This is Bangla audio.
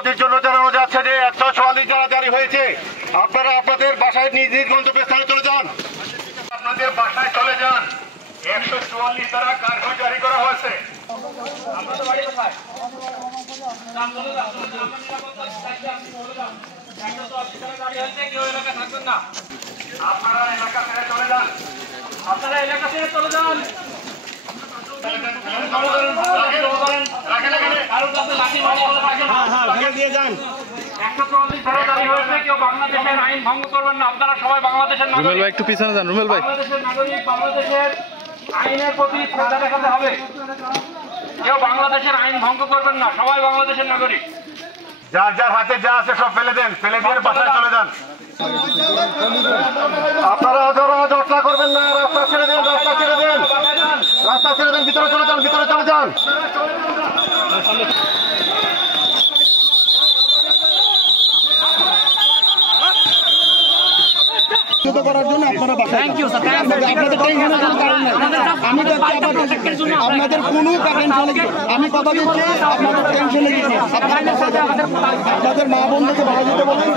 অবগতির জন্য জানানো যাচ্ছে যে 144 ধারা জারি হয়েছে। আপনারা আপনাদের বাসায় নিজ নিজ গন্তব্যস্থানে চলে যান, আপনাদের বাসায় চলে যান। 144 ধারা কার্যকর জারি করা হয়েছে। আপনাদের বাড়ি কোথায়? আপনারা এলাকা ছেড়ে চলে যান। আপনারা এলাকা ছেড়ে চলে যান। আপনারা সবাই বাংলাদেশের নাগরিক। একটু পিছনে যান রুমেল ভাই। বাংলাদেশের নাগরিক, বাংলাদেশের আইনের প্রতি শ্রদ্ধা দেখাতে হবে। কেউ বাংলাদেশের আইন ভঙ্গ করবেন না, সবাই বাংলাদেশের নাগরিক। যার যার হাতে যা আছে সব ফেলে দেন, ফেলে দিয়ে বাসায় চলে যান। আপনারা যাত্রা করবেন না, রাস্তা ছেড়ে দেন, রাস্তা ছেড়ে দেন, রাস্তা ছেড়ে দেন, ভিতরে চলে যান, ভিতরে চলে যান। করার জন্য আপনারা থ্যাংক ইউ স্যার। আপনাদের টেনশনের কারণ নাই, আমি আপনাদের কোনো টেনশন নেই। আমি কথা দিচ্ছি আপনাদের টেনশনে গেছি, আপনাদের মা বোনদেরকে ভালো যেতে বলেন।